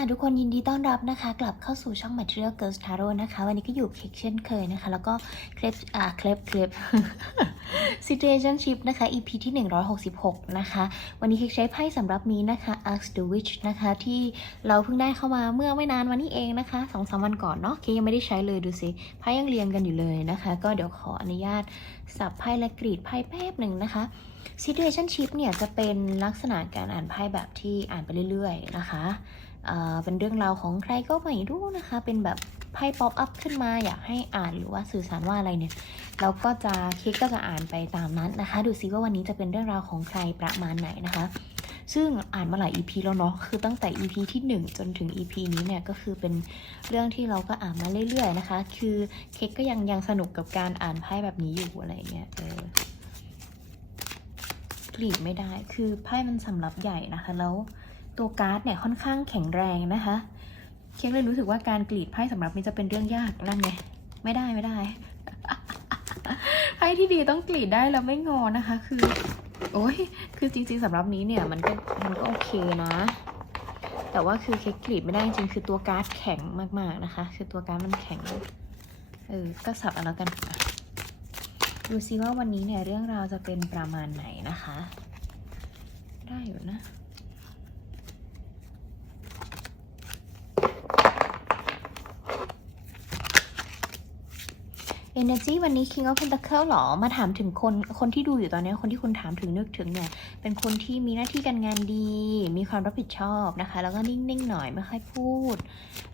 ทุกคนยินดีต้อนรับนะคะ กลับเข้าสู่ช่อง Material Girls Tarot นะคะ วันนี้ก็อยู่เค้กเช่นเคยนะคะ แล้วก็คลิปอ่าคลิปคลิป Situationship นะคะ EP ที่ 166 นะคะ วันนี้เค้กใช้ไพ่สำหรับมีนะคะ Ask the Witch นะคะ ที่เราเพิ่งได้เข้ามาเมื่อไม่นานวันนี้เองนะคะสองสามวันก่อนเนาะเค้กยังไม่ได้ใช้เลยดูสิไพ่ยังเรียงกันอยู่เลยนะคะ ก็เดี๋ยวขออนุญาตสับไพ่และกรีดไพ่แป๊บหนึ่งนะคะ Situationship เนี่ยจะเป็นลักษณะการอ่านไพ่แบบที่อ่านไปเรื่อย ๆ นะคะ เป็นเรื่องราวของใครก็ไม่รู้นะคะ เป็นแบบไพ่ป๊อปอัพขึ้นมาอยากให้อ่านหรือว่าสื่อสารว่าอะไรเนี่ย เราก็จะคิดก็จะอ่านไปตามนั้นนะคะ ดูซิว่าวันนี้จะเป็นเรื่องราวของใครประมาณไหนนะคะ ซึ่งอ่านมาหลาย EP แล้วเนาะ คือตั้งแต่ EP ที่ 1 จนถึง EP นี้เนี่ยก็คือเป็นเรื่องที่เราก็อ่านมาเรื่อยๆนะคะ คือเค้กก็ยังยังสนุกกับการอ่านไพ่แบบนี้อยู่อะไรเงี้ย เออกรีดไม่ได้ คือไพ่มันสำรับใหญ่นะคะ แล้ว ตัวการ์ดเนี่ยค่อนข้างแข็งแรงนะคะ เค้กเลยรู้สึกว่าการกรีดไพ่สำหรับนี้จะเป็นเรื่องยากนั่นไงไม่ได้ไม่ได้ไพ่ที่ดีต้องกรีดได้แล้วไม่งอนะคะ คือ โอ้ยคือจริงๆสำหรับนี้เนี่ยมันก็มันก็โอเคนะ แต่ว่าคือเค้กกรีดไม่ได้จริงคือตัวการ์ดแข็งมากๆนะคะ คือตัวการ์ดมันแข็งเออก็สับเอาแล้วกันดูซิว่าวันนี้เนี่ยเรื่องราวจะเป็นประมาณไหนนะคะ ได้อยู่นะ Energy วันนี้ King of Pentacle หรอ มาถามถึงคนคนที่ดูอยู่ตอนนี้คนที่คุณถามถึงนึกถึงเนี่ย เป็นคนที่มีหน้าที่การงานดี มีความรับผิดชอบนะคะ แล้วก็นิ่งๆหน่อยไม่ค่อยพูด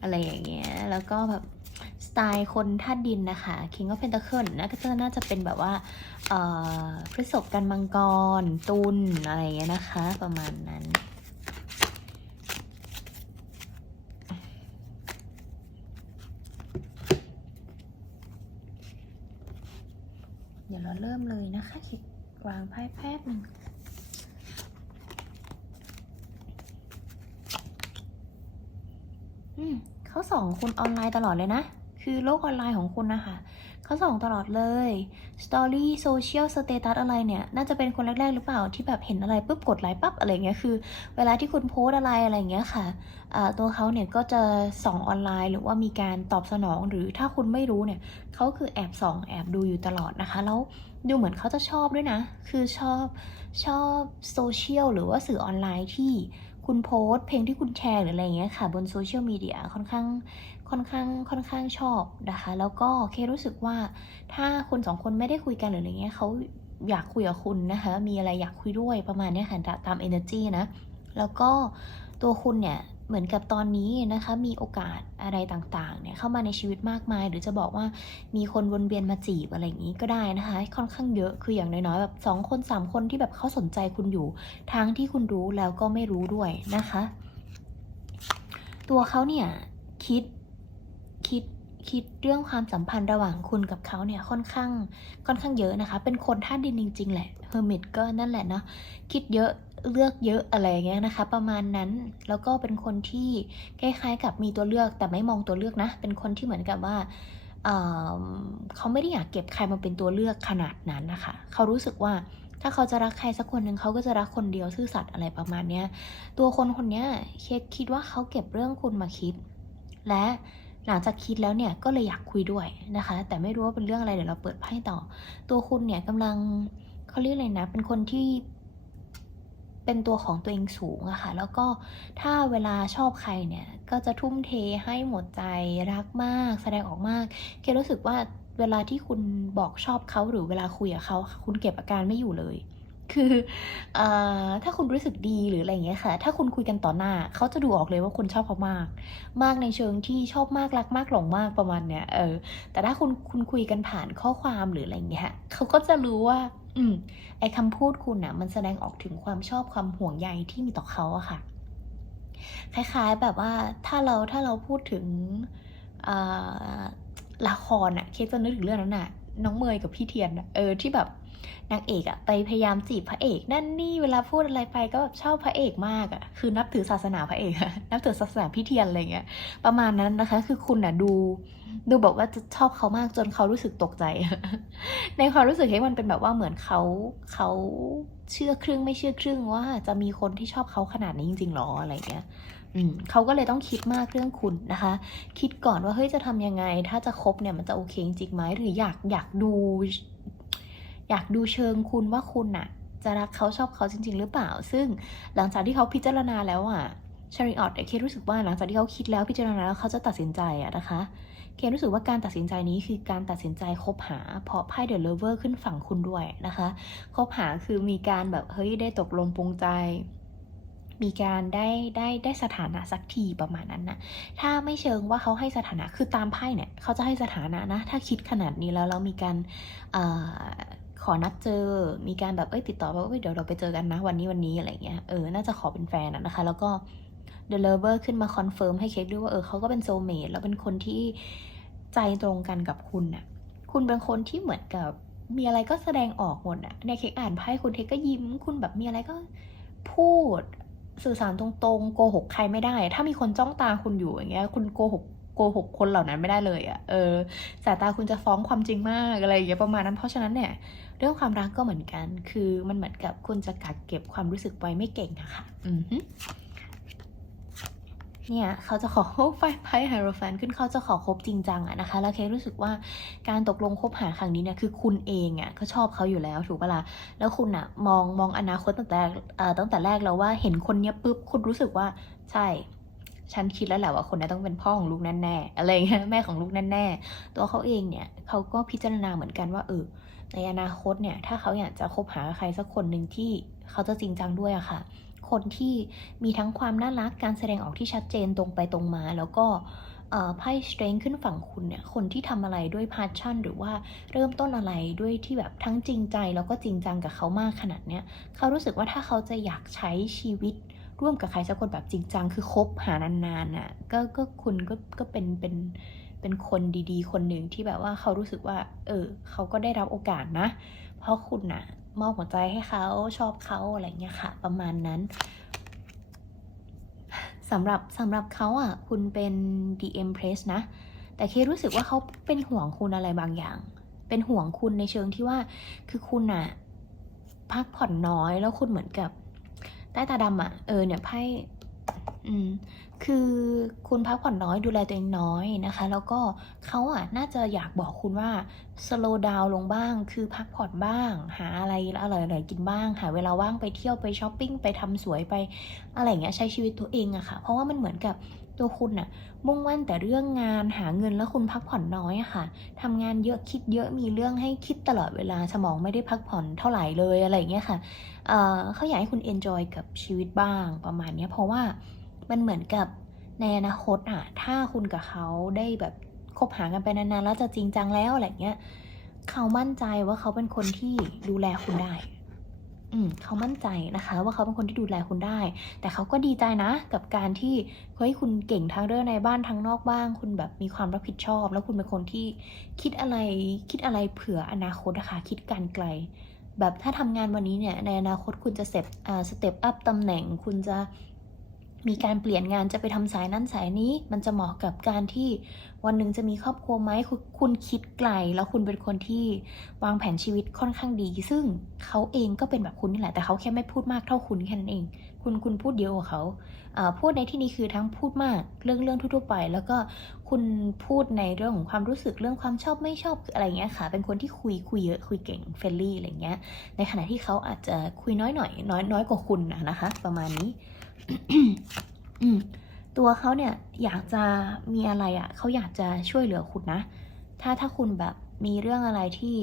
อะไรอย่างเงี้ย แล้วก็แบบสไตล์คนธาตุดินนะคะ King of Pentacle นะก็จะน่าจะเป็นแบบว่าเอ่อพฤษภกันมังกรตุลอะไรเงี้ยนะคะ ประมาณนั้น เดี๋ยวเราเริ่มเลยนะคะคิด วางไพ่แป๊บหนึ่งอืมเขาส่องคุณออนไลน์ตลอดเลยนะ คือโลกออนไลน์ของคุณนะคะ เขาส่องตลอดเลย สตอรี่โซเชียลสเตตัสอะไรเนี่ย น่าจะเป็นคนแรก ๆ หรือเปล่าที่แบบเห็นอะไรปุ๊บกดไลค์ปั๊บอะไรเงี้ยคือ เวลาที่คุณโพสอะไรอะไรเงี้ยค่ะตัวเขาเนี่ยก็จะส่องออนไลน์ หรือว่ามีการตอบสนอง หรือถ้าคุณไม่รู้เนี่ยเขาคือแอบส่องแอบดูอยู่ตลอดนะคะแล้วดูเหมือนเขาจะชอบด้วยนะ คือชอบชอบโซเชียลหรือว่าสื่อออนไลน์ที่คุณโพสเพลงที่คุณแชร์หรืออะไรเงี้ยค่ะ บนโซเชียลมีเดียค่อนข้าง ค่อนข้างค่อนข้างชอบนะคะ แล้วก็เครู้สึกว่าถ้าคุณสองคนไม่ได้คุยกันหรืออะไรเงี้ยเขาอยากคุยกับคุณนะคะ มีอะไรอยากคุยด้วยประมาณนี้ค่ะตาม energy นะ แล้วก็ตัวคุณเนี่ยเหมือนกับตอนนี้นะคะ มีโอกาสอะไรต่างๆ เนี่ยเข้ามาในชีวิตมากมาย หรือจะบอกว่ามีคนวนเวียนมาจีบอะไรอย่างนี้ก็ได้นะคะ ค่อนข้างเยอะคืออย่างน้อยๆแบบสองคนสามคนที่แบบเขาสนใจคุณอยู่ ทั้งที่คุณรู้แล้วก็ไม่รู้ด้วยนะคะ ตัวเขาเนี่ยคิด คิดคิดเรื่องความสัมพันธ์ระหว่างคุณกับเขาเนี่ยค่อนข้างค่อนข้างเยอะนะคะ เป็นคนท่าตุดินจริง ๆ แหละเฮอร์มิตก็นั่นแหละเนาะคิดเยอะเลือกเยอะอะไรอย่างเงี้ยนะคะ ประมาณนั้นแล้วก็เป็นคนที่คล้ายๆกับมีตัวเลือกแต่ไม่มองตัวเลือกนะ เป็นคนที่เหมือนกับว่าเเขาไม่ได้อยากเก็บใครมาเป็นตัวเลือกขนาดนั้นนะคะ เขารู้สึกว่าถ้าเขาจะรักใครสักคนหนึ่งเขาก็จะรักคนเดียวซื่อสัตย์อะไรประมาณเนี้ยตัวคนคนเนี้ยเคสคิดว่าเขาเก็บเรื่องคุณมาคิด และ หลังจากคิดแล้วเนี่ยก็เลยอยากคุยด้วยนะคะ แต่ไม่รู้ว่าเป็นเรื่องอะไรเดี๋ยวเราเปิดไพ่ต่อ ตัวคุณเนี่ยกำลังเขาเรียกอะไรนะ เป็นคนที่เป็นตัวของตัวเองสูงอะค่ะ แล้วก็ถ้าเวลาชอบใครเนี่ย ก็จะทุ่มเทให้หมดใจรักมาก แสดงออกมากเครู้สึกว่าเวลาที่คุณบอกชอบเขาหรือเวลาคุยกับเขาคุณเก็บอาการไม่อยู่เลย คืออถ้าคุณรู้สึกดีหรืออะไรอย่างเงี้ยค่ะ ถ้าคุณคุยกันต่อหน้า เขาจะดูออกเลยว่าคุณชอบเขามาก มากในเชิงที่ชอบมากรักมากหลงมากประมาณเนี้ย เออ แต่ถ้าคุณคุณคุยกันผ่านข้อความหรืออะไรอย่างเงี้ย เขาก็จะรู้ว่า อืม ไอ้คำพูดคุณน่ะ มันแสดงออกถึงความชอบความห่วงใยที่มีต่อเขาอะค่ะ คล้าย ๆ แบบว่าถ้าเราถ้าเราพูดถึงละครอะเคสจะนึกถึงเรื่องนั้นน่ะน้องเมยกับพี่เทียน เออ ที่แบบ นางเอกอะไปพยายามจีบพระเอกนั่นนี่เวลาพูดอะไรไปก็แบบชอบพระเอกมากอะคือนับถือศาสนาพระเอกอะนับถือศาสนาพี่เทียนอะไรเงี้ย ประมาณนั้นนะคะ คือคุณอะดู ดูบอกว่าจะชอบเขามากจนเขารู้สึกตกใจ ในความรู้สึกให้มันเป็นแบบว่าเหมือนเขาเขาเชื่อครึ่งไม่เชื่อครึ่งว่าจะมีคนที่ชอบเขาขนาดนี้จริงๆหรออะไรเงี้ยอืมเขาก็เลยต้องคิดมากเรื่องคุณนะคะ คิดก่อนว่าเฮ้ยจะทำยังไง ถ้าจะคบเนี่ยมันจะโอเคจริงไหมหรืออยากอยากดู อยากดูเชิงคุณว่าคุณน่ะจะรักเขาชอบเขาจริง ๆ หรือเปล่า ซึ่งหลังจากที่เขาพิจารณาแล้วอะชาริออตเครู้สึกว่าหลังจากที่เขาคิดแล้วพิจารณาแล้วเขาจะตัดสินใจอะนะคะ เครู้สึกว่าการตัดสินใจนี้คือการตัดสินใจคบหา เพราะไพ่เดอะเลเวอร์ขึ้นฝั่งคุณด้วยนะคะคบหาคือมีการแบบเฮ้ยได้ตกลงปรงใจ มีการได้ได้ได้สถานะสักทีประมาณนั้นนะถ้าไม่เชิงว่าเขาให้สถานะคือตามไพ่เนี่ยเขาจะให้สถานะนะถ้าคิดขนาดนี้แล้วแล้วมีการ ขอนัดเจอ มีการแบบเอ้ยติดต่อว่าเอ้ยเดี๋ยวเราไปเจอกันนะวันนี้วันนี้อะไรเงี้ย เออ น่าจะขอเป็นแฟนอะนะคะ แล้วก็ The Lover ขึ้นมาคอนเฟิร์มให้เค้กด้วยว่าเออเขาก็เป็นโซเม e แล้วเป็นคนที่ใจตรงกันกับคุณน่ะ คุณเป็นคนที่เหมือนกับมีอะไรก็แสดงออกหมดอะในเค้กอ่านไพ่คุณเค้กก็ยิ้ม คุณแบบมีอะไรก็พูดสื่อสารตรงๆ โกหกใครไม่ได้ ถ้ามีคนจ้องตาคุณอยู่อย่างเงี้ย คุณโกหก โกหกคนเหล่านั้นไม่ได้เลยอะเออสายตาคุณจะฟ้องความจริงมากอะไรอย่างเงี้ยประมาณนั้นเพราะฉะนั้นเนี่ยเรื่องความรักก็เหมือนกัน คือมันเหมือนกับคุณจะกักเก็บความรู้สึกไว้ไม่เก่งอะค่ะอือเนี่ยเขาจะขอไฟไพ่ไฮโรแฟนขึ้นเขาจะขอคบจริงจังอะนะคะ แล้วเครู้สึกว่าการตกลงคบหาครั้งนี้เนี่ยคือคุณเองอะก็ชอบเขาอยู่แล้วถูกปะล่ะแล้วคุณอะมองมองอนาคตตั้งแต่ตั้งแต่แรกแล้วว่าเห็นคนเนี้ยปุ๊บคุณรู้สึกว่าใช่ ฉันคิดแล้วแหละว่าคนนี้ต้องเป็นพ่อของลูกแน่ๆอะไรเงี้ยแม่ของลูกแน่ๆตัวเขาเองเนี่ยเขาก็พิจารณาเหมือนกันว่าเออในอนาคตเนี่ยถ้าเขาอยากจะคบหาใครสักคนหนึ่งที่เขาจะจริงจังด้วยอะค่ะ คนที่มีทั้งความน่ารักการแสดงออกที่ชัดเจนตรงไปตรงมา แล้วก็ไพ่สเตรนขึ้นฝั่งคุณเนี่ยคนที่ทำอะไรด้วยพาชั่น หรือว่าเริ่มต้นอะไรด้วยที่แบบทั้งจริงใจแล้วก็จริงจังกับเขามากขนาดเนี้ยเขารู้สึกว่าถ้าเขาจะอยากใช้ชีวิต ร่วมกับใครสักคนแบบจริงจัง คือคบหานานๆน่ะก็ก็คุณก็ก็เป็นเป็นเป็นคนดีๆ คนหนึ่งที่แบบว่าเขารู้สึกว่า เออเขาก็ได้รับโอกาสนะ เพราะคุณน่ะมอบหัวใจให้เขาชอบเขาอะไรเงี้ยค่ะ ประมาณนั้นสำหรับสำหรับเขาอะ คุณเป็น the empress นะ แต่เครู้สึกว่าเขาเป็นห่วงคุณอะไรบางอย่าง เป็นห่วงคุณในเชิงที่ว่า คือคุณอะพักผ่อนน้อยแล้วคุณเหมือนกับ ใต้ตาดำอะ เออเนี่ยไพ่อืมคือคุณพักผ่อนน้อยดูแลตัวเองน้อยนะคะ แล้วก็เขาอะน่าจะอยากบอกคุณว่า slow down ลงบ้าง คือพักผ่อนบ้าง หาอะไรอร่อยๆกินบ้าง หาเวลาว่างไปเที่ยวไปช้อปปิ้งไปทำสวยไปอะไรเงี้ยใช้ชีวิตตัวเองอะค่ะ เพราะว่ามันเหมือนกับ ตัวคุณน่ะมุ่งมั่นแต่เรื่องงานหาเงินแล้วคุณพักผ่อนน้อยอะค่ะทำงานเยอะคิดเยอะมีเรื่องให้คิดตลอดเวลาสมองไม่ได้พักผ่อนเท่าไหร่เลยอะไรเงี้ยค่ะเเขาอยากให้คุณ enjoy กับชีวิตบ้างประมาณเนี้ยเพราะว่ามันเหมือนกับในอนาคตอะถ้าคุณกับเขาได้แบบคบหากันไปนานๆแล้วจะจริงจังแล้วอะไรเงี้ยเขามั่นใจว่าเขาเป็นคนที่ดูแลคุณได้ อืมเขามั่นใจนะคะ ว่าเขาเป็นคนที่ดูแลคุณได้ แต่เขาก็ดีใจนะ กับการที่เฮ้ยคุณเก่งทั้งเรื่องในบ้านทั้งนอกบ้านคุณแบบมีความรับผิดชอบ แล้วคุณเป็นคนที่คิดอะไรคิดอะไรเผื่ออนาคตนะคะคิดการไกล แบบถ้าทำงานวันนี้เนี่ยในอนาคตคุณจะเสร็จอ่าสเต็ปอัพตำแหน่งคุณจะ มีการเปลี่ยนงานจะไปทำสายนั้นสายนี้ มันจะเหมาะกับการที่วันหนึ่งจะมีครอบครัวไหมคุณคุณคิดไกล แล้วคุณเป็นคนที่วางแผนชีวิตค่อนข้างดี ซึ่งเขาเองก็เป็นแบบคุณนี่แหละ แต่เขาแค่ไม่พูดมากเท่าคุณแค่นั้นเอง คุณคุณพูดเยอะกว่าเขาพูดในที่นี้คือทั้งพูดมากเรื่องเรื่องทั่วๆไป แล้วก็คุณพูดในเรื่องของความรู้สึกเรื่องความชอบไม่ชอบอะไรเงี้ยค่ะ เป็นคนที่คุยคุยเยอะคุยเก่งเฟรนลี่อะไรเงี้ย ในขณะที่เขาอาจจะคุยน้อยหน่อยน้อยน้อยกว่าคุณนะคะ ประมาณนี้ ตัวเขาเนี่ยอยากจะมีอะไรอะ่ะเขาอยากจะช่วยเหลือคุณนะ ถ้าถ้าคุณแบบมีเรื่องอะไรที่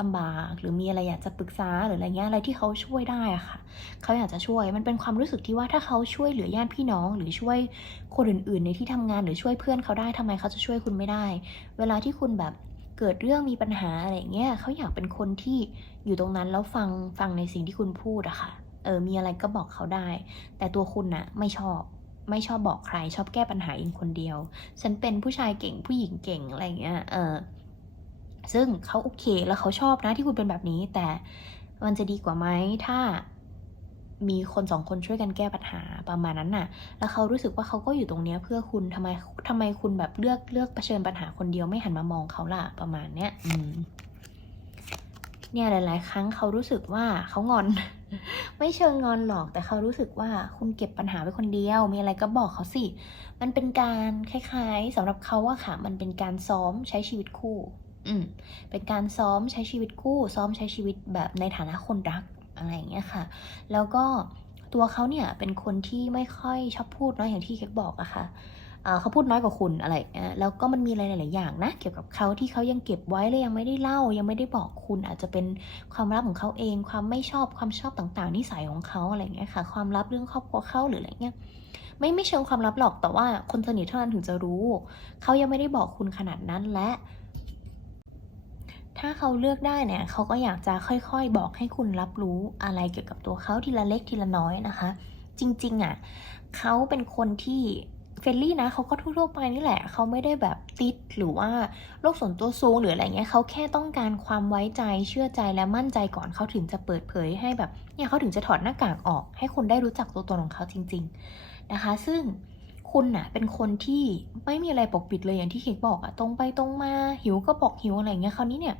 ลำบากหรือมีอะไรอยากจะปรึกษาหรืออะไรเงี้ยอะไรที่เขาช่วยได้อะค่ะเขาอยากจะช่วยมันเป็นความรู้สึกที่ว่าถ้าเขาช่วยเหลือญาติพี่น้อง หรือช่วยคนอื่น ๆ ในที่ทำงานหรือช่วยเพื่อนเขาได้ทำไมเขาจะช่วยคุณไม่ได้ เวลาที่คุณแบบเกิดเรื่องมีปัญหาอะไรเงี้ยเขาอยากเป็นคนที่อยู่ตรงนั้นแล้วฟังฟังในสิ่งที่คุณพูดอะค่ะ เออมีอะไรก็บอกเขาได้ แต่ตัวคุณน่ะไม่ชอบไม่ชอบบอกใครชอบแก้ปัญหาเองคนเดียว ฉันเป็นผู้ชายเก่งผู้หญิงเก่งอะไรเงี้ยเออซึ่งเขาโอเคแล้วเขาชอบนะที่คุณเป็นแบบนี้ แต่มันจะดีกว่าไหมถ้ามีคนสองคนช่วยกันแก้ปัญหาประมาณนั้นน่ะ แล้วเขารู้สึกว่าเขาก็อยู่ตรงเนี้ยเพื่อคุณทำไมทำไมคุณแบบเลือกเลือกเผชิญปัญหาคนเดียวไม่หันมามองเขาล่ะประมาณเนี้ยอืมเนี่ยหลาย ๆ ครั้งเขารู้สึกว่าเขางอน ไม่เชิงงอนหรอกแต่เขารู้สึกว่าคุณเก็บปัญหาไว้คนเดียว มีอะไรก็บอกเขาสิ มันเป็นการคล้ายๆสำหรับเขาอะค่ะ มันเป็นการซ้อมใช้ชีวิตคู่ อืมเป็นการซ้อมใช้ชีวิตคู่ ซ้อมใช้ชีวิตแบบในฐานะคนรักอะไรอย่างเงี้ยค่ะ แล้วก็ตัวเขาเนี่ยเป็นคนที่ไม่ค่อยชอบพูดเนาะอย่างที่เค้กบอกอะค่ะ เขาพูดน้อยกว่าคุณอะไรเงี้ยแล้วก็มันมีอะไรหลาย ๆ อย่างนะ เกี่ยวกับเขาที่เขายังเก็บไว้และยังไม่ได้เล่า ยังไม่ได้บอกคุณอาจจะเป็นความลับของเขาเอง ความไม่ชอบความชอบต่าง ๆ นิสัยของเขาอะไรเงี้ยค่ะ ความลับเรื่องครอบครัวเขาหรืออะไรเงี้ยไม่ไม่เชิงความลับหรอกแต่ว่าคนสนิทเท่านั้นถึงจะรู้ เขายังไม่ได้บอกคุณขนาดนั้นและ ถ้าเขาเลือกได้เนี่ยเขาก็อยากจะค่อย ๆ บอกให้คุณรับรู้อะไรเกี่ยวกับตัวเขาทีละเล็กทีละน้อยนะคะ จริง ๆ อะเขาเป็นคนที่ รนลี่นะเขาก็ทั่วๆไปนี่แหละเขาไม่ได้แบบติดหรือว่าโลกส่วนตัวสูงหรืออะไรเงี้ยเขาแค่ต้องการความไว้ใจเชื่อใจและมั่นใจก่อนเขาถึงจะเปิดเผยให้แบบเนี่ยเขาถึงจะถอดหน้ากากออก ให้คุณได้รู้จักตัวตนของเขาจริง ๆนะคะ ซึ่งคุณน่ะเป็นคนที่ไม่มีอะไรปกปิดเลยอย่างที่เค้กบอกอะตรงไปตรงมาหิวก็บอกหิวอะไรเงี้ยคราวนี้เนี่ย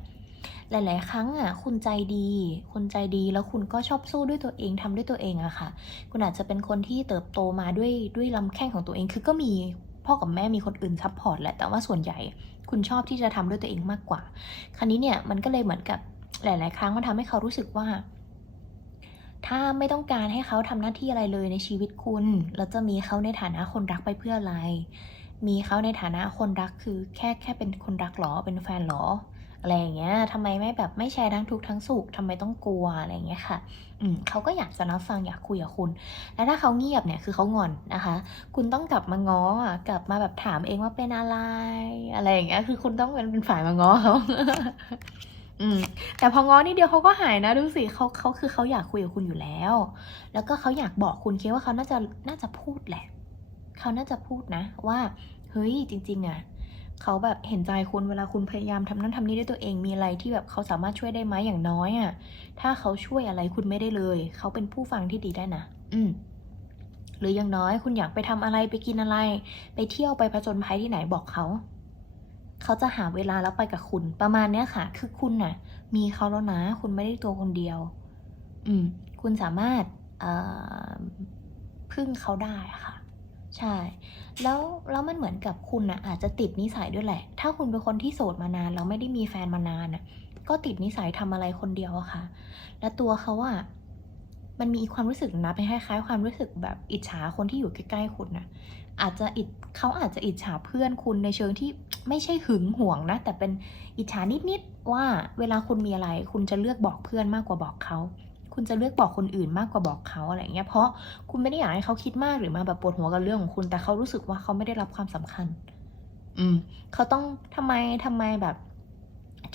หลาย ๆ ครั้งอะคุณใจดี คุณใจดีแล้วคุณก็ชอบสู้ด้วยตัวเองทำด้วยตัวเองอะค่ะ คุณอาจจะเป็นคนที่เติบโตมาด้วยด้วยลำแข้งของตัวเองคือก็มีพ่อกับแม่มีคนอื่นซัพพอร์ตแหละแต่ว่าส่วนใหญ่คุณชอบที่จะทำด้วยตัวเองมากกว่า คราวนี้เนี่ยมันก็เลยเหมือนกับหลาย ๆ ครั้งมันทำให้เขารู้สึกว่า ถ้าไม่ต้องการให้เขาทำหน้าที่อะไรเลยในชีวิตคุณแล้วจะมีเขาในฐานะคนรักไปเพื่ออะไร มีเขาในฐานะคนรักคือแค่แค่เป็นคนรักหรอเป็นแฟนหรอ อะไรอย่างเงี้ยทำไมไม่แบบไม่แชร์ทั้งทุกทั้งสุขทำไมต้องกลัวอะไรอย่างเงี้ยค่ะอืมเขาก็อยากจะรับฟังอยากคุยกับคุณ และถ้าเขาเงียบเนี่ยคือเขางอนนะคะ คุณต้องกลับมาง้อกลับมาแบบถามเองว่าเป็นอะไร อะไรอย่างเงี้ย คือคุณต้องเป็นเป็นฝ่ายมาง้อเขาอืมแต่พอง้อนิดเดียวเขาก็หายนะดูสิเขาเขาคือเขาอยากคุยกับคุณอยู่แล้ว แล้วก็เขาอยากบอกคุณคิดว่าเขาน่าจะน่าจะพูดแหละ เขาน่าจะพูดนะ ว่าเฮ้ยจริง ๆอะ เขาแบบเห็นใจคุณเวลาคุณพยายามทำนั่นทำนี่ด้วยตัวเองมีอะไรที่แบบเขาสามารถช่วยได้ไหมอย่างน้อยอะ ถ้าเขาช่วยอะไรคุณไม่ได้เลย เขาเป็นผู้ฟังที่ดีได้นะอืมหรืออย่างน้อยคุณอยากไปทำอะไรไปกินอะไร ไปเที่ยวไปผจญภัยที่ไหนบอกเขา เขาจะหาเวลาแล้วไปกับคุณ ประมาณเนี้ยค่ะ คือคุณน่ะ มีเขาแล้วนะ คุณไม่ได้ตัวคนเดียว อืม คุณสามารถพึ่งเขาได้ค่ะ ใช่ แล้วแล้วมันเหมือนกับคุณนะอาจจะติดนิสัยด้วยแหละ ถ้าคุณเป็นคนที่โสดมานานแล้วไม่ได้มีแฟนมานานน่ะก็ติดนิสัยทำอะไรคนเดียวอะค่ะ และตัวเขาอะมันมีความรู้สึกนะเป็นคล้ายๆ ความรู้สึกแบบอิจฉาคนที่อยู่ใกล้ๆคุณนะอาจจะอิจเขาอาจจะอิจฉาเพื่อนคุณในเชิงที่ไม่ใช่หึงหวงนะ แต่เป็นอิจฉานิดๆว่าเวลาคุณมีอะไร คุณจะเลือกบอกเพื่อนมากกว่าบอกเขา คุณจะเลือกบอกคนอื่นมากกว่าบอกเขาอะไรเงี้ยเพราะคุณไม่ได้อยากให้เขาคิดมากหรือมาแบบปวดหัวกับเรื่องของคุณ แต่เขารู้สึกว่าเขาไม่ได้รับความสำคัญ อืม เขาต้องทำไมทำไมแบบ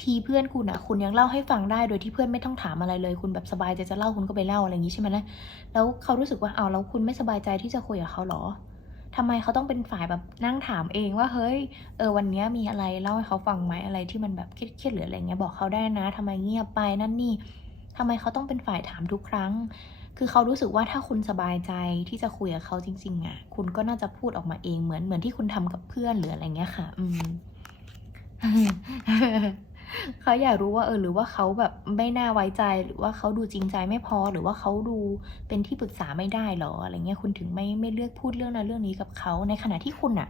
ทีเพื่อนคุณอะคุณยังเล่าให้ฟังได้โดยที่เพื่อนไม่ต้องถามอะไรเลย คุณแบบสบายใจจะเล่าคุณก็ไปเล่าอะไรอย่างงี้ใช่ไหมนะแล้วเขารู้สึกว่าเอาแล้วคุณไม่สบายใจที่จะคุยกับเขาเหรอทำไมเขาต้องเป็นฝ่ายแบบนั่งถามเองว่าเฮ้ยเออวันเนี้ยมีอะไรเล่าให้เขาฟังไหมอะไรที่มันแบบเครียดๆหรืออะไรเงี้ยบอกเขาได้นะทำไมเงียบไปนั่นนี่ ทำไมเขาต้องเป็นฝ่ายถามทุกครั้ง คือเขารู้สึกว่าถ้าคุณสบายใจที่จะคุยกับเขาจริง ๆอะ คุณก็น่าจะพูดออกมาเองเหมือนเหมือนที่คุณทำกับเพื่อนหรืออะไรเงี้ยค่ะ อืม เขาอยากรู้ว่าเออหรือว่าเขาแบบไม่น่าไว้ใจหรือว่าเขาดูจริงใจไม่พอหรือว่าเขาดูเป็นที่ปรึกษาไม่ได้หรออะไรเงี้ยคุณถึงไม่ไม่เลือกพูดเรื่องนั้นเรื่องนี้กับเขาในขณะที่คุณน่ะ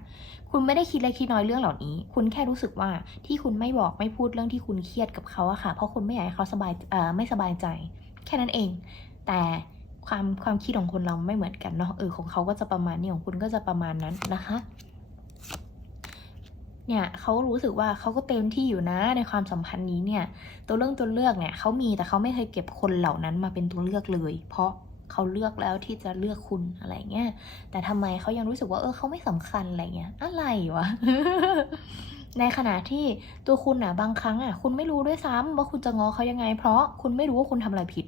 คุณไม่ได้คิดเล็กคิดน้อยเรื่องเหล่านี้ คุณแค่รู้สึกว่าที่คุณไม่บอกไม่พูดเรื่องที่คุณเครียดกับเขาอะค่ะ เพราะคุณไม่อยากให้เขาสบายเอ่อไม่สบายใจ แค่นั้นเอง แต่ความความคิดของคนเราไม่เหมือนกันเนาะเออของเขาก็จะประมาณนี้ของคุณก็จะประมาณนั้นนะคะ เนี่ยเขารู้สึกว่าเขาก็เต็มที่อยู่นะในความสัมพันธ์นี้เนี่ย ตัวเรื่องตัวเลือกเนี่ยเขามีแต่เขาไม่เคยเก็บคนเหล่านั้นมาเป็นตัวเลือกเลย เพราะเขาเลือกแล้วที่จะเลือกคุณอะไรเงี้ย แต่ทำไมเขายังรู้สึกว่าเออเขาไม่สำคัญอะไรเงี้ย อะไรวะ ในขณะที่ตัวคุณอะบางครั้งอะคุณไม่รู้ด้วยซ้ำว่าคุณจะง้อเขายังไง เพราะคุณไม่รู้ว่าคุณทำอะไรผิด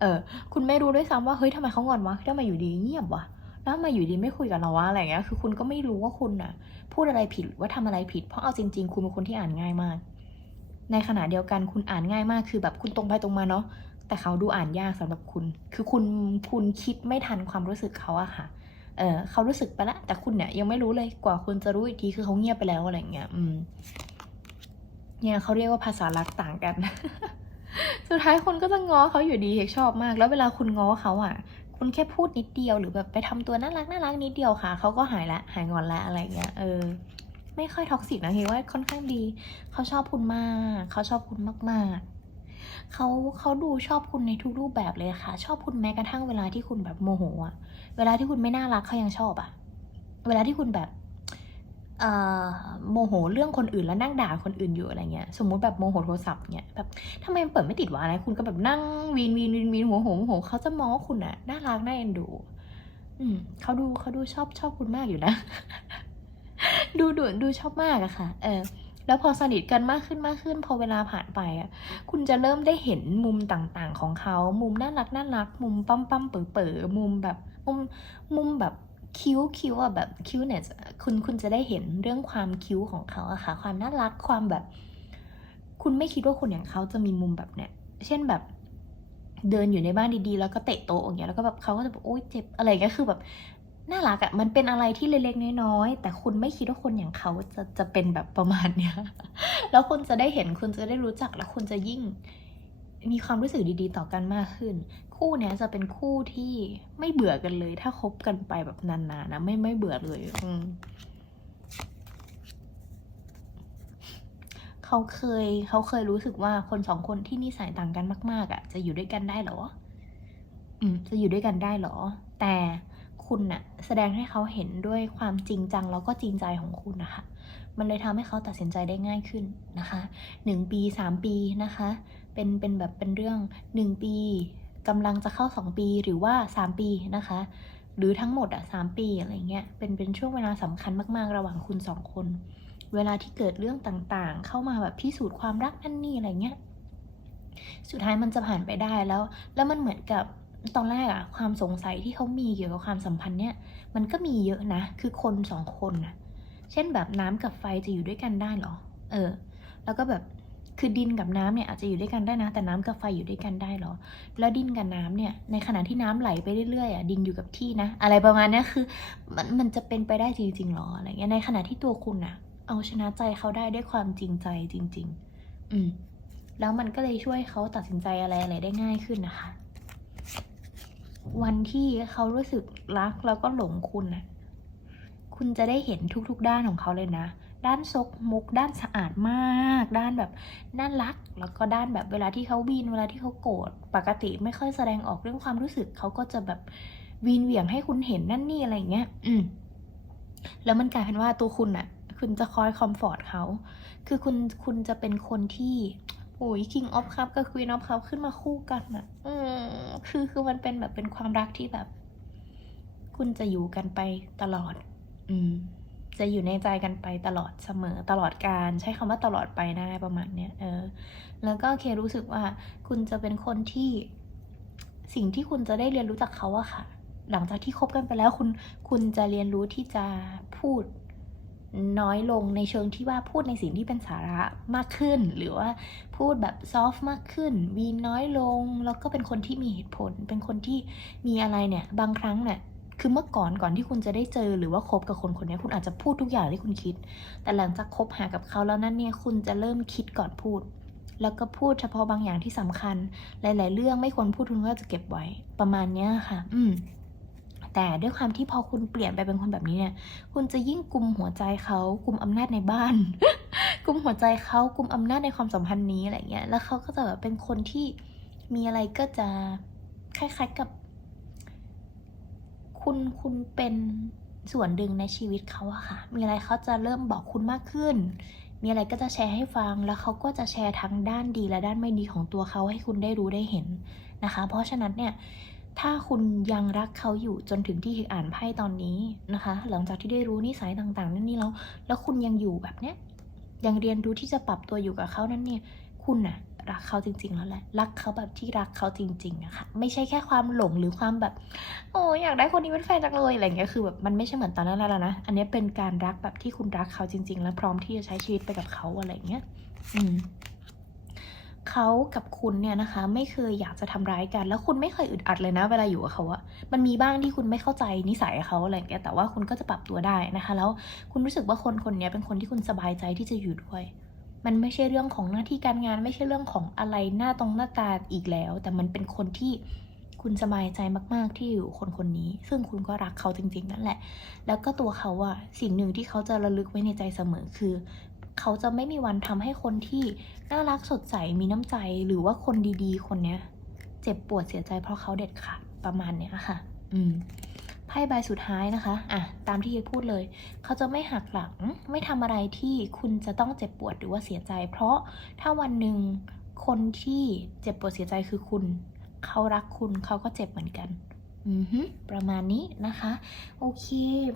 เออ คุณไม่รู้ด้วยซ้ำว่าเฮ้ยทำไมเขางอนวะทำไมอยู่ดีเงียบวะ แล้วทำไมอยู่ดีไม่คุยกับเราวะอะไรเงี้ย คือคุณก็ไม่รู้ว่าคุณอะ พูดอะไรผิดว่าทำอะไรผิด เพราะเอาจริง ๆ คุณเป็นคนที่อ่านง่ายมาก ในขณะเดียวกันคุณอ่านง่ายมาก คือแบบคุณตรงไปตรงมาเนาะ แต่เขาดูอ่านยากสำหรับคุณ คือคุณคุณคิดไม่ทันความรู้สึกเขาอะค่ะ เออเขารู้สึกไปล้วแต่คุณเนี่ยยังไม่รู้เลยกว่าคุณจะรู้อีกทีคือเขาเงียบไปแล้วอะไรเงี้ย อืม เนี่ยเขาเรียกว่าภาษารักต่างกันสุดท้ายคนก็จะง้อเขาอยู่ดีเอกชอบมาก แล้วเวลาคุณง้อเขาอะ คุณแค่พูดนิดเดียวหรือแบบไปทำตัวน่ารักน่ารักนิดเดียวค่ะเขาก็หายละหายงอนละอะไรเงี้ยเออ ไม่ค่อยท็อกซิกนะคิดว่าค่อนข้างดี เขาชอบคุณมากเขาชอบคุณมากๆเขาเขาดูชอบคุณในทุกรูปแบบเลยค่ะ ชอบคุณแม้กระทั่งเวลาที่คุณแบบโมโหอะเวลาที่คุณไม่น่ารักเขายังชอบอะเวลาที่คุณแบบ โมโหเรื่องคนอื่นแล้วนั่งด่าคนอื่นอยู่อะไรเงี้ย สมมุติแบบโมโหโทรศัพท์เงี้ยแบบทำไมมันเปิดไม่ติดวะอะไรคุณก็แบบนั่งวีนวีนวีนวีนหัวโหงโหงเขาจะมองว่าคุณอะน่ารักน่าเอ็นดู อืมเขาดูเขาดูชอบชอบคุณมากอยู่นะ ดูดูดูชอบมากอะค่ะ เออ แล้วพอสนิทกันมากขึ้นมากขึ้น พอเวลาผ่านไปอะคุณจะเริ่มได้เห็นมุมต่างๆ ของเขา มุมน่ารักน่ารัก มุมปั๊มปั๊มเป๋อเป๋อมุมแบบ มุมมุมแบบ คิ้วคิ้วอะแบบคิ้วเนี่ยคุณคุณจะได้เห็นเรื่องความคิ้วของเขาอะค่ะ ความน่ารักความแบบ คุณไม่คิดว่าคนอย่างเขาจะมีมุมแบบเนี้ยเช่นแบบเดินอยู่ในบ้านดีๆ แล้วก็เตะโต๊ะอย่างเงี้ยแล้วก็แบบเขาก็จะแบบโอ๊ยเจ็บอะไรก็คือแบบน่ารักอะมันเป็นอะไรที่เล็กๆน้อยๆแต่คุณไม่คิดว่าคนอย่างเขาจะจะเป็นแบบประมาณเนี้ยแล้วคุณจะได้เห็นคุณจะได้รู้จักแล้วคุณจะยิ่ง มีความรู้สึกดีๆ ต่อกันมากขึ้น คู่เนี้ยจะเป็นคู่ที่ไม่เบื่อกันเลย ถ้าคบกันไปแบบนานๆนะไม่ไม่เบื่อเลยอืเขาเคยเขาเคยรู้สึกว่าคนสองคนที่นิสัยต่างกันมากๆอะ่ะ จะอยู่ด้วยกันได้เหรอ อืม จะอยู่ด้วยกันได้เหรอ แต่คุณน่ะ แสดงให้เขาเห็นด้วยความจริงจังแล้วก็จริงใจของคุณนะคะ มันเลยทำให้เขาตัดสินใจได้ง่ายขึ้นนะคะหนึ่งปีสามปีนะคะ เป็นเป็นแบบเป็นเรื่องหนึ่งปีกำลังจะเข้าสองปีหรือว่าสามปีนะคะ หรือทั้งหมดอะสามปีอะไรเงี้ยเป็นเป็นช่วงเวลาสำคัญมากๆ ระหว่างคุณสองคน เวลาที่เกิดเรื่องต่างๆ เข้ามาแบบพิสูจน์ความรักนั่นนี่อะไรเงี้ยสุดท้ายมันจะผ่านไปได้แล้ว แล้วมันเหมือนกับตอนแรกอะความสงสัยที่เขามีเกี่ยวกับความสัมพันธ์เนี่ยมันก็มีเยอะนะ คือคนสองคนนะเช่นแบบน้ำกับไฟจะอยู่ด้วยกันได้เหรอ เออ แล้วก็แบบ คือดินกับน้ำเนี่ยอาจจะอยู่ด้วยกันได้นะ แต่น้ำกับไฟอยู่ด้วยกันได้เหรอ แล้วดินกับน้ำเนี่ยในขณะที่น้ำไหลไปเรื่อยๆอะดินอยู่กับที่นะ อะไรประมาณนี้คือมันมันจะเป็นไปได้จริงๆหรออะไรเงี้ยในขณะที่ตัวคุณน่ะเอาชนะใจเขาได้ด้วยความจริงใจจริง ๆ อืมแล้วมันก็เลยช่วยเขาตัดสินใจอะไรอะไรได้ง่ายขึ้นนะคะ วันที่เขารู้สึกรักแล้วก็หลงคุณน่ะ คุณจะได้เห็นทุกๆด้านของเขาเลยนะ ด้านซกมุก ด้านสะอาดมาก ด้านแบบด้ารัก แล้วก็ด้านแบบเวลาที่เขาวีนเวลาที่เขาโกรธ ปกติไม่ค่อยแสดงออกเรื่องความรู้สึก เขาก็จะแบบวีนเหวี่ยงให้คุณเห็นนั่นนี่อะไรอย่างเงี้ย อืม แล้วมันกลายเป็นว่าตัวคุณน่ะคุณจะคอยคอมฟอร์ตเขา คือคุณ คุณจะเป็นคนที่โอ้ย King of Cup กับ Queen of Cup ขึ้นมาคู่กันอะอืมคือ คือมันเป็นแบบเป็นความรักที่แบบ คุณจะอยู่กันไปตลอด อืม จะอยู่ในใจกันไปตลอดเสมอตลอดการใช้คำว่าตลอดไปได้ประมาณเนี้ยเออ แล้วก็เครู้สึกว่า คุณจะเป็นคนที่สิ่งที่คุณจะได้เรียนรู้จากเขาอะค่ะ หลังจากที่คบกันไปแล้วคุณคุณจะเรียนรู้ที่จะพูดน้อยลงในเชิงที่ว่าพูดในสิ่งที่เป็นสาระมากขึ้น หรือว่าพูดแบบซอฟต์มากขึ้นวีนน้อยลง แล้วก็เป็นคนที่มีเหตุผล เป็นคนที่มีอะไรเนี่ย บางครั้งเนี่ย คือเมื่อก่อนก่อนที่คุณจะได้เจอหรือว่าคบกับคนคนนี้คุณอาจจะพูดทุกอย่างที่คุณคิด แต่หลังจากคบหากับเขาแล้วนั่นเนี่ยคุณจะเริ่มคิดก่อนพูด แล้วก็พูดเฉพาะบางอย่างที่สำคัญ หลาย ๆ เรื่องไม่ควรพูดคุณก็จะเก็บไว้ประมาณเนี้ยค่ะ อืมแต่ด้วยความที่พอคุณเปลี่ยนไปเป็นคนแบบนี้เนี่ย คุณจะยิ่งกลุมหัวใจเขากลุมอำนาจในบ้าน กลุมหัวใจเขากลุมอำนาจในความสัมพันธ์นี้อะไรเงี้ย แล้วเขาก็จะแบบเป็นคนที่มีอะไรก็จะคล้ายๆกับ คุณคุณเป็นส่วนหนึ่งในชีวิตเขาอะค่ะ มีอะไรเขาจะเริ่มบอกคุณมากขึ้น มีอะไรก็จะแชร์ให้ฟัง แล้วเขาก็จะแชร์ทั้งด้านดีและด้านไม่ดีของตัวเขาให้คุณได้รู้ได้เห็นนะคะ เพราะฉะนั้นเนี่ย ถ้าคุณยังรักเขาอยู่จนถึงที่อ่านไพ่ตอนนี้นะคะ หลังจากที่ได้รู้นิสัยต่างๆ นั่นนี่แล้ว แล้วคุณยังอยู่แบบเนี้ย ยังเรียนรู้ที่จะปรับตัวอยู่กับเขานั่นเนี่ย คุณน่ะ รักเขาจริง ๆ แล้วแหละ รักเขาแบบที่รักเขาจริงๆอะค่ะ ไม่ใช่แค่ความหลงหรือความแบบ โอ้อยากได้คนนี้เป็นแฟนจังเลยอะไรเงี้ย คือแบบมันไม่ใช่เหมือนตอนนั้นแล้วนะ อันนี้เป็นการรักแบบที่คุณรักเขาจริง ๆ และพร้อมที่จะใช้ชีวิตไปกับเขาอะไรเงี้ย อืมเขากับคุณเนี่ยนะคะ ไม่เคยอยากจะทำร้ายกัน แล้วคุณไม่เคยอึดอัดเลยนะ เวลาอยู่กับเขาอะมันมีบ้างที่คุณไม่เข้าใจนิสัยเขาอะไรอย่างเงี้ยแต่ว่าคุณก็จะปรับตัวได้นะคะ แล้วคุณรู้สึกว่าคนคนนี้เป็นคนที่คุณสบายใจที่จะอยู่ด้วย มันไม่ใช่เรื่องของหน้าที่การงาน ไม่ใช่เรื่องของอะไรหน้าตรงหน้าตาอีกแล้ว แต่มันเป็นคนที่คุณสบายใจมาก ๆ ที่อยู่คนคนนี้ ซึ่งคุณก็รักเขาจริง ๆ นั่นแหละ แล้วก็ตัวเขาอะสิ่งหนึ่งที่เขาจะระลึกไว้ในใจเสมอคือ เขาจะไม่มีวันทำให้คนที่น่ารักสดใสมีน้ำใจหรือว่าคนดีๆ คนเนี้ย เจ็บปวดเสียใจเพราะเขาเด็ดขาดประมาณเนี้ยค่ะ อืม พ่ใบสุดท้ายนะคะ อะ ตามที่เยพูดเลย เขาจะไม่หักหลัง ไม่ทำอะไรที่คุณจะต้องเจ็บปวดหรือว่าเสียใจ เพราะถ้าวันหนึ่งคนที่เจ็บปวดเสียใจคือคุณ เขารักคุณเขาก็เจ็บเหมือนกัน อือฮึประมาณนี้นะคะ โอเค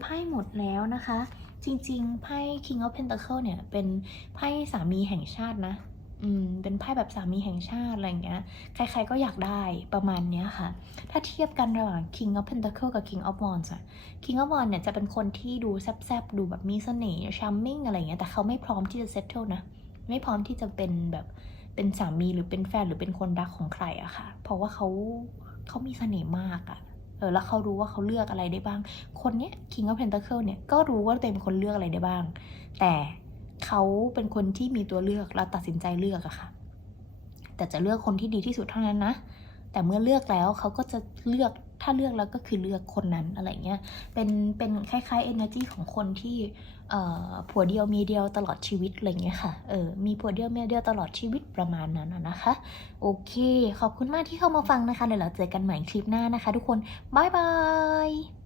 ไพ่หมดแล้วนะคะ จริงๆ ไพ่ King of Pentacle เนี่ย เป็นไพ่สามีแห่งชาตินะ อืมเป็นไพ่แบบสามีแห่งชาติอะไรอย่างเงี้ย ใครๆก็อยากได้ประมาณเนี้ยค่ะ ถ้าเทียบกันระหว่าง King of Pentacle กับ King of Wands อะ King of Wands เนี่ยจะเป็นคนที่ดูแซบๆ ดูแบบมีเสน่ห์ charming อะไรอย่างเงี้ย แต่เขาไม่พร้อมที่จะ settle นะ ไม่พร้อมที่จะเป็นแบบเป็นสามีหรือเป็นแฟนหรือเป็นคนรักของใครอะค่ะ เพราะว่าเขาเขามีเสน่ห์มากอะเออแล้วเขารู้ว่าเขาเลือกอะไรได้บ้าง คนเนี้ย King of Pentacle เนี่ยก็รู้ว่าตัวเองเป็นคนเลือกอะไรได้บ้าง แต่ เขาเป็นคนที่มีตัวเลือกแล้วตัดสินใจเลือกอะค่ะ แต่จะเลือกคนที่ดีที่สุดเท่านั้นนะ แต่เมื่อเลือกแล้วเขาก็จะเลือกถ้าเลือกแล้วก็คือเลือกคนนั้นอะไรเงี้ย เป็นเป็นคล้ายๆ energy ของคนที่ผัวเดียวเมียเดียวตลอดชีวิตอะไรเงี้ยค่ะ เออ มีผัวเดียวเมียเดียวตลอดชีวิตประมาณนั้นนะนะคะ โอเค ขอบคุณมากที่เข้ามาฟังนะคะ เดี๋ยวเราเจอกันใหม่คลิปหน้านะคะ ทุกคน บ๊ายบาย